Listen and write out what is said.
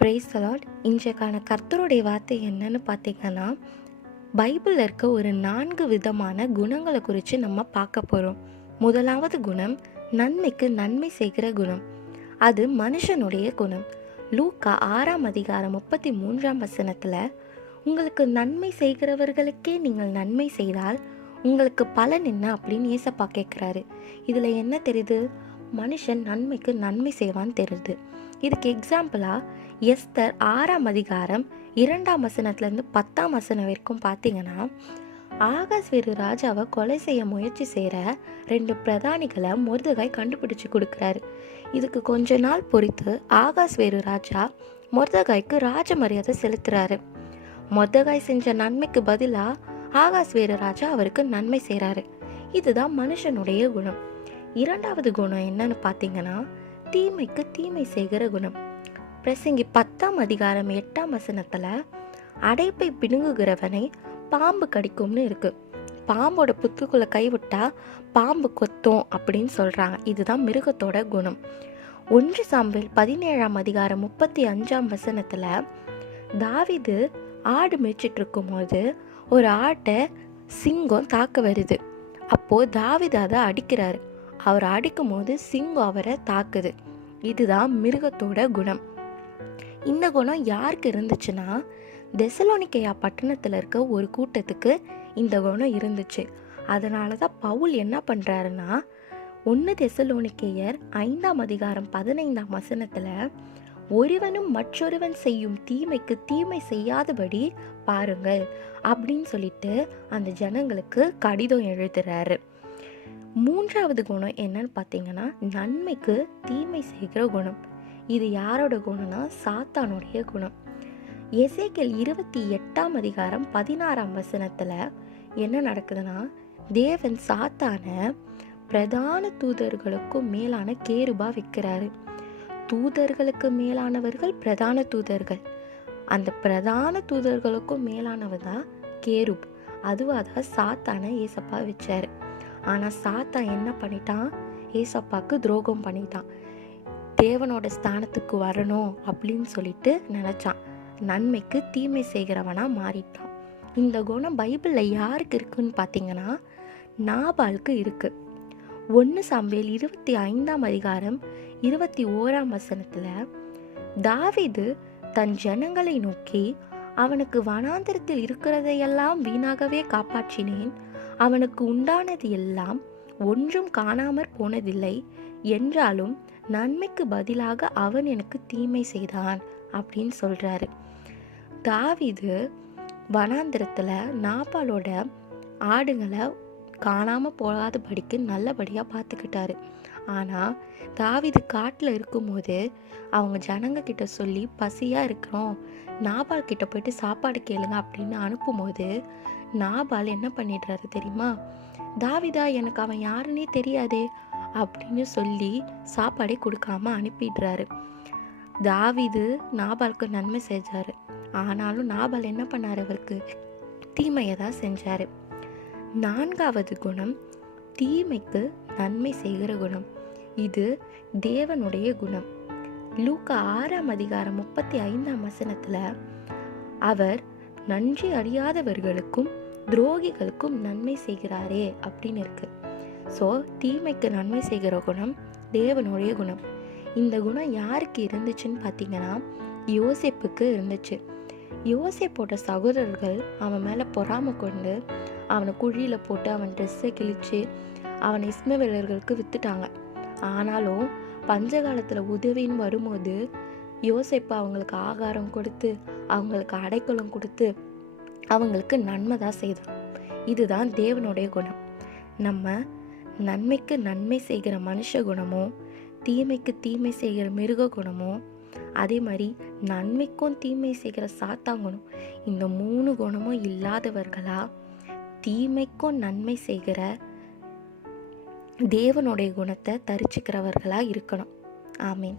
Praise the Lord. இன்றைக்கான கர்த்தருடைய வார்த்தை என்னன்னு பார்த்தீங்கன்னா, பைபிளில் இருக்க ஒரு 4 விதமான குணங்களை குறித்து நம்ம பார்க்க போகிறோம். முதலாவது குணம் நன்மைக்கு நன்மை செய்கிற குணம். அது மனுஷனுடைய குணம். லூக்கா 6ஆம் அதிகாரம் 33ஆம் வசனத்தில், உங்களுக்கு நன்மை செய்கிறவர்களுக்கே நீங்கள் நன்மை செய்தால் உங்களுக்கு பலன் என்ன அப்படின்னு ஏசப்பா கேட்குறாரு. இதில் என்ன தெரியுது? மனுஷன் நன்மைக்கு நன்மை செய்வான்னு தெரியுது. இதுக்கு எக்ஸாம்பிளாக எஸ்தர் 6ஆம் அதிகாரம் 2ஆம் வசனத்துலேருந்து 10ஆம் வசனம் வரைக்கும் பார்த்தீங்கன்னா, ஆகாஸ்வேரு ராஜாவை கொலை செய்ய முயற்சி செய்கிற 2 பிரதானிகளை மொர்தெகாய் கண்டுபிடிச்சு கொடுக்குறாரு. இதுக்கு கொஞ்ச நாள் பொறுத்து ஆகாஸ்வேரு ராஜா மொர்தெகாய்க்கு ராஜ மரியாதை செலுத்துறாரு. மொர்தெகாய் செஞ்ச நன்மைக்கு பதிலாக ஆகாஸ்வேரு ராஜா அவருக்கு நன்மை செய்கிறாரு. இதுதான் மனுஷனுடைய குணம். இரண்டாவது குணம் என்னன்னு பார்த்தீங்கன்னா, தீமைக்கு தீமை செய்கிற குணம். பிரசங்கி 10ஆம் அதிகாரம் 8ஆம் வசனத்தில், அடைப்பை பிடுங்குகிறவனை பாம்பு கடிக்கும்னு இருக்கு. பாம்போட புத்துக்குள்ள கைவிட்டா பாம்பு கொத்தும் அப்படின்னு சொல்றாங்க. இதுதான் மிருகத்தோட குணம். 1 சாமுவேல் 17ஆம் அதிகாரம் 35ஆம் வசனத்துல, தாவீது ஆடு மேய்ச்சிட்டு இருக்கும்போது ஒரு ஆட்டை சிங்கம் தாக்க வருது. அப்போ தாவீது அதை அடிக்கிறாரு. அவர் அடிக்கும் போது சிங்கம் அவரை தாக்குது. இதுதான் மிருகத்தோட குணம். இந்த குணம் யாருக்கு இருந்துச்சுன்னா, தெசலோனிக்கேயா பட்டணத்தில் இருக்க ஒரு கூட்டத்துக்கு இந்த குணம் இருந்துச்சு. அதனால தான் பவுல் என்ன பண்ணுறாருன்னா, 1 தெசலோனிக்கேயர் 5ஆம் அதிகாரம் 15ஆம் வசனத்தில், ஒருவனும் மற்றொருவன் செய்யும் தீமைக்கு தீமை செய்யாதபடி பாருங்கள் அப்படின்னு சொல்லிட்டு அந்த ஜனங்களுக்கு கடிதம் எழுதுறாரு. மூன்றாவது குணம் என்னன்னு பார்த்தீங்கன்னா, நன்மைக்கு தீமை செய்கிற குணம். இது யாரோட குணம்னா, சாத்தானுடைய குணம். எசேக்கியேல் 28ஆம் அதிகாரம் 16ஆம் வசனத்தில் என்ன நடக்குதுன்னா, தேவன் சாத்தானை பிரதான தூதர்களுக்கும் மேலான கேருபா வைக்கிறாரு. தூதர்களுக்கு மேலானவர்கள் பிரதான தூதர்கள். அந்த பிரதான தூதர்களுக்கும் மேலானவர் தான் கேருப். அதுவாக தான் சாத்தானை ஏசப்பா வச்சாரு. ஆனால் சாத்தான் என்ன பண்ணிட்டான்? ஏசப்பாக்கு துரோகம் பண்ணிட்டான். தேவனோட ஸ்தானத்துக்கு வரணும் அப்படின்னு சொல்லிட்டு நினச்சான். நன்மைக்கு தீமை செய்கிறவனா மாறிட்டான். இந்த குணம் பைபிளில் யாருக்கு இருக்குன்னு பார்த்தீங்கன்னா, நாபாலுக்கு இருக்கு. 1 சாமுவேல் 25ஆம் அதிகாரம் 21ஆம் வசனத்தில், தாவீது தன் ஜனங்களை நோக்கி, அவனுக்கு வனாந்திரத்தில் இருக்கிறதையெல்லாம் வீணாகவே காப்பாற்றினேன், அவனுக்கு உண்டானது எல்லாம் ஒன்றும் காணாமற் போனதில்லை, என்றாலும் நன்மைக்கு பதிலாக அவன் எனக்கு தீமை செய்தான் அப்படின்னு சொல்றாரு. தாவீது வனாந்திரத்தில் நாபாலோட ஆடுங்களை காணாம போகாதபடிக்கு நல்லபடியாக பார்த்துக்கிட்டாரு. ஆனால் தாவீது காட்டில் இருக்கும்போது அவங்க ஜனங்க கிட்ட சொல்லி, பசியாக இருக்கிறோம், நாபால் கிட்ட போயிட்டு சாப்பாடு கேளுங்க அப்படின்னு அனுப்பும்போது, நாபால் என்ன பண்ணிடுறாரு தெரியுமா? தாவீதா, எனக்கு அவன் யாருன்னே தெரியாதே அப்படின்னு சொல்லி சாப்பாடே கொடுக்காம அனுப்பிடுறாரு. தாவீது நாபாலுக்கு நன்மை செஞ்சாரு. ஆனாலும் நாபால் என்ன பண்ணாரு? அவருக்கு தீமையை தான் செஞ்சாரு. நான்காவது குணம் தீமைக்கு நன்மை செய்கிற குணம். இது தேவனுடைய குணம். லூக்கா 6ஆம் அதிகாரம் 35ஆம் வசனத்தில், அவர் நன்றி அறியாதவர்களுக்கும் துரோகிகளுக்கும் நன்மை செய்கிறாரே அப்படின்னு இருக்கு. ஸோ தீமைக்கு நன்மை செய்கிற குணம் தேவனுடைய குணம். இந்த குணம் யாருக்கு இருந்துச்சுன்னு பார்த்தீங்கன்னா, யோசேப்புக்கு இருந்துச்சு. யோசேப்போட சகோதரர்கள் அவன் மேலே பொறாமை கொண்டு அவனை குழியில் போட்டு அவன் ட்ரெஸ்ஸை கிழிச்சு அவனை இஸ்மவேலர்களுக்கு வித்துட்டாங்க. ஆனாலும் பஞ்சகாலத்தில் உதவின்னு வரும்போது யோசேப்பு அவங்களுக்கு ஆகாரம் கொடுத்து அவங்களுக்கு அடைக்கலம் கொடுத்து அவங்களுக்கு நன்மை தான் செய்தான். இதுதான் தேவனுடைய குணம். நம்ம நன்மைக்கு நன்மை செய்கிற மனுஷ குணமோ, தீமைக்கு தீமை செய்கிற மிருக குணமோ, அதே மாதிரி நன்மைக்கும் தீமை செய்கிற சாத்தாங்குணம், இந்த 3 குணமும் இல்லாதவர்களா தீமைக்கும் நன்மை செய்கிற தேவனுடைய குணத்தை தரிச்சுக்கிறவர்களா இருக்கணும். ஆமீன்.